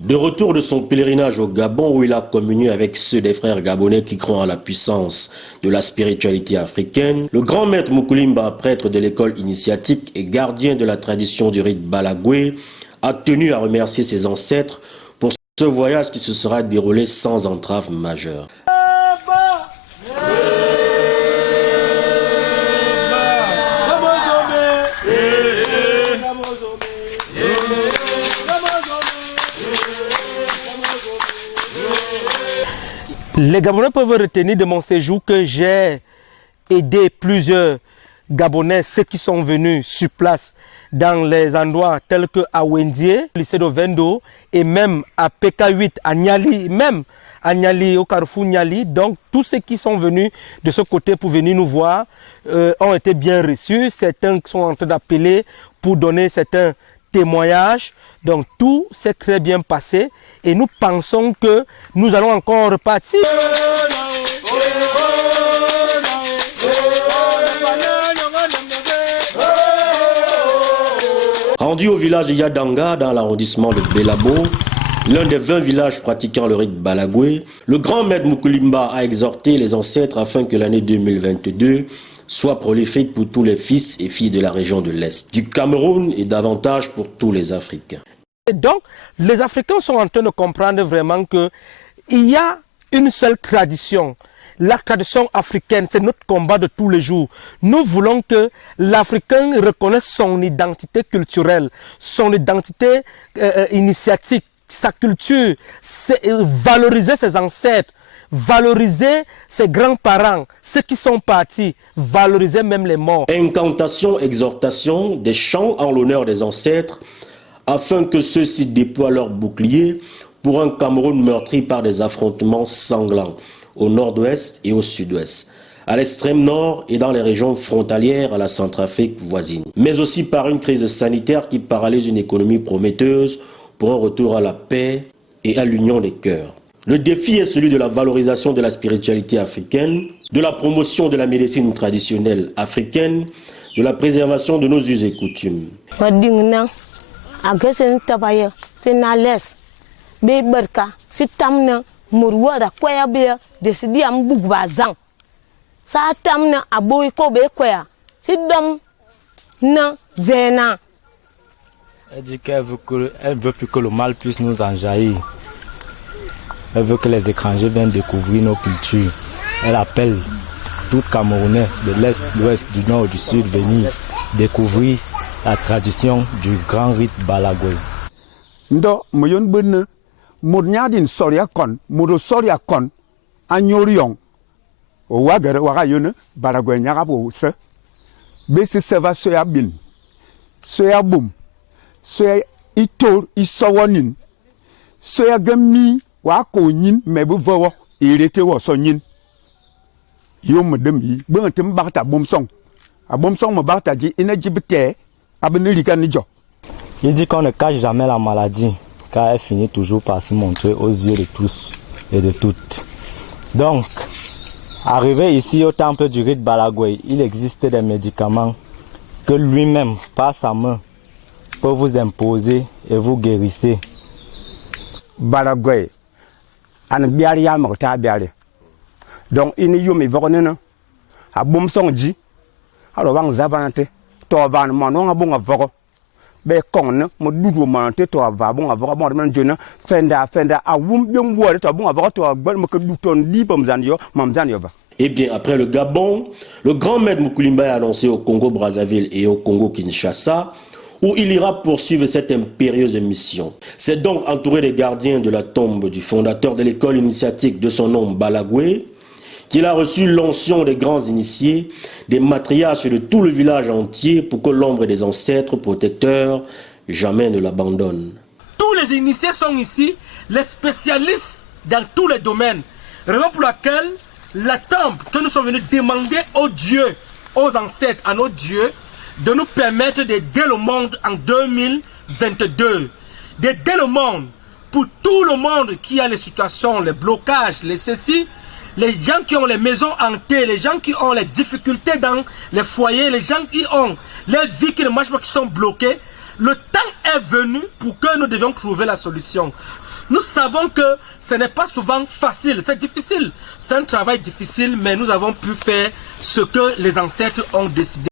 De retour de son pèlerinage au Gabon où il a communié avec ceux des frères gabonais qui croient en la puissance de la spiritualité africaine, le grand maître Mukulimba, prêtre de l'école initiatique et gardien de la tradition du rite Balagoué, a tenu à remercier ses ancêtres pour ce voyage qui se sera déroulé sans entrave majeure. Les Gabonais peuvent retenir de mon séjour que j'ai aidé plusieurs Gabonais, ceux qui sont venus sur place dans les endroits tels que à Wendié, lycée de Vendo et même à PK8, à Niali, même à Niali, au carrefour Niali. Donc tous ceux qui sont venus de ce côté pour venir nous voir ont été bien reçus. Certains sont en train d'appeler pour donner certains témoignages. Donc tout s'est très bien passé et nous pensons que nous allons encore repartir. Rendu au village de Yadanga dans l'arrondissement de Belabo, l'un des 20 villages pratiquant le rite Balagoué, le grand maître Mukulimba a exhorté les ancêtres afin que l'année 2022 soit prolifique pour tous les fils et filles de la région de l'Est, du Cameroun et davantage pour tous les Africains. Et donc, les Africains sont en train de comprendre vraiment qu'il y a une seule tradition. La tradition africaine, c'est notre combat de tous les jours. Nous voulons que l'Africain reconnaisse son identité culturelle, son identité initiatique, sa culture, valoriser ses ancêtres, valoriser ses grands-parents, ceux qui sont partis, valoriser même les morts. Incantation, exhortation, des chants en l'honneur des ancêtres, afin que ceux-ci déploient leurs boucliers pour un Cameroun meurtri par des affrontements sanglants au nord-ouest et au sud-ouest, à l'extrême nord et dans les régions frontalières à la Centrafrique voisine, mais aussi par une crise sanitaire qui paralyse une économie prometteuse pour un retour à la paix et à l'union des cœurs. Le défi est celui de la valorisation de la spiritualité africaine, de la promotion de la médecine traditionnelle africaine, de la préservation de nos us et coutumes. Murwada kwaya be desidi am bugbazang sa tamna aboy ko be kwaya sidom na zena. Elle dit qu'elle veut plus que le mal puisse nous enjahir. Elle veut que les étrangers viennent découvrir nos cultures. Elle appelle tout Camerounais de l'Est, de l'Ouest, du Nord, du Sud venir découvrir la tradition du grand rite Balagoué. Ndo moyon bonne Mourniadin soria kon, mouro soria kon, agnorion. O wagar wagayone, Balagoué nyarabo se. Besi seva soya bin, soya boum, soya itor, isowanin, soya gami, wako yin, mebu vawa, irete wa sonyin. Yo me demi, bon tem barta bomsong. A bomsong me barta di, inajibite, abenelika nijo. Il dit qu'on ne cache jamais la maladie, car elle finit toujours par se montrer aux yeux de tous et de toutes. Donc, arrivé ici au temple du rite Balagoué, il existe des médicaments que lui-même, par sa main, peut vous imposer et vous guérissez. Balagoué, an biari ya mokta biari. Donc, il n'y a pas de a bom song ji, alors wang zabanate, to van manon a bon avoro. Be kong mo dudu mante to ava bon avoka bon man jona fenda a wum biom wore to bon avoka to bal mo ko duton li bam zanyo mam zanyo ba. Eh bien, après le Gabon, le grand maître Mukulimba est annoncé au Congo-Brazzaville et au Congo-Kinshasa, où il ira poursuivre cette impérieuse mission. C'est donc entouré des gardiens de la tombe du fondateur de l'école initiatique de son nom Balagoué, qu'il a reçu l'onction des grands initiés, des matriarches de tout le village entier pour que l'ombre des ancêtres protecteurs jamais ne l'abandonne. Tous les initiés sont ici, les spécialistes dans tous les domaines. Raison pour laquelle la tombe que nous sommes venus demander aux dieux, aux ancêtres, à nos dieux, de nous permettre d'aider le monde en 2022. D'aider le monde pour tout le monde qui a les situations, les blocages, les ceci. Les gens qui ont les maisons hantées, les gens qui ont les difficultés dans les foyers, les gens qui ont les vies qui ne marchent pas, qui sont bloquées, le temps est venu pour que nous devions trouver la solution. Nous savons que ce n'est pas souvent facile, c'est difficile. C'est un travail difficile, mais nous avons pu faire ce que les ancêtres ont décidé.